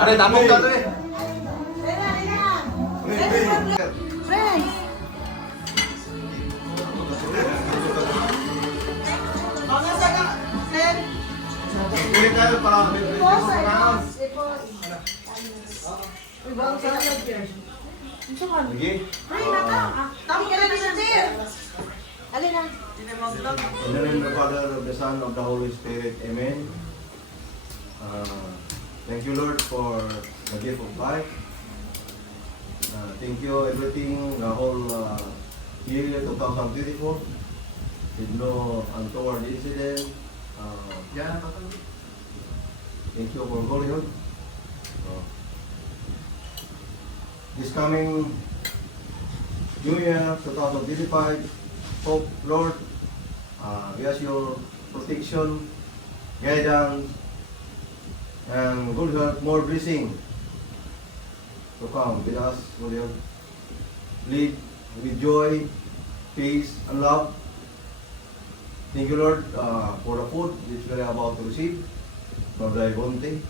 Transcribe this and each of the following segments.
Are, tamok ka to eh. Kulit tayo para Sige. In the name of the Father, of the Son, of the Holy Spirit. Amen. Thank you, Lord, for the gift of life. Thank you everything, the whole year 2024. With no untoward incident. Thank you for Holy Lord. This coming New Year 2025, hope, Lord, we ask your protection, guidance, and good health, more blessing to come with us, Lord. Lead with joy, peace, and love. Thank you, Lord, for the food which we are about to receive from Thy bounty.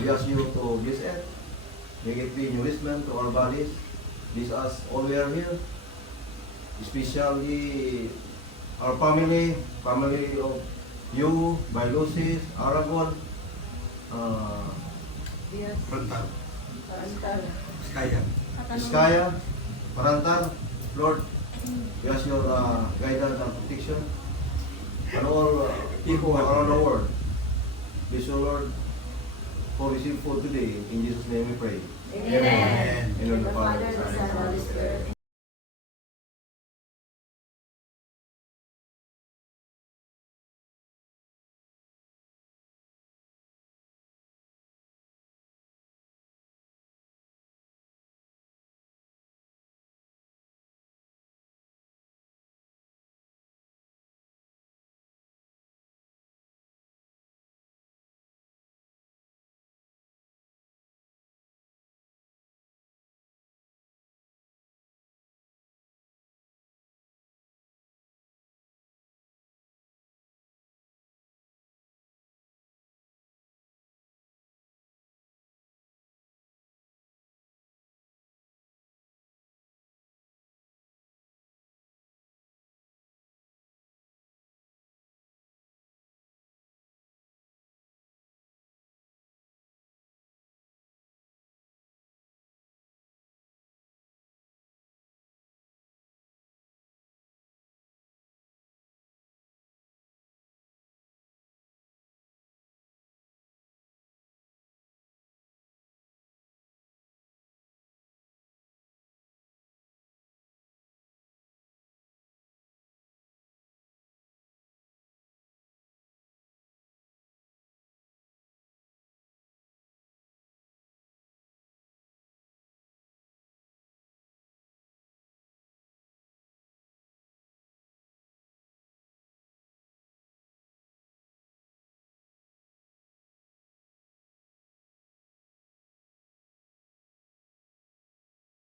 We ask you to bless it, make it be nourishment to our bodies. Bless us all we are here, especially our family of you, Bailusis, Aragon, Iskaya, Parantar. Lord, we ask your guidance and protection, and all people around the world. Bless you, Lord, for receive food today. In Jesus' name we pray. Amen. In the name of the Father, Son, and Holy Spirit.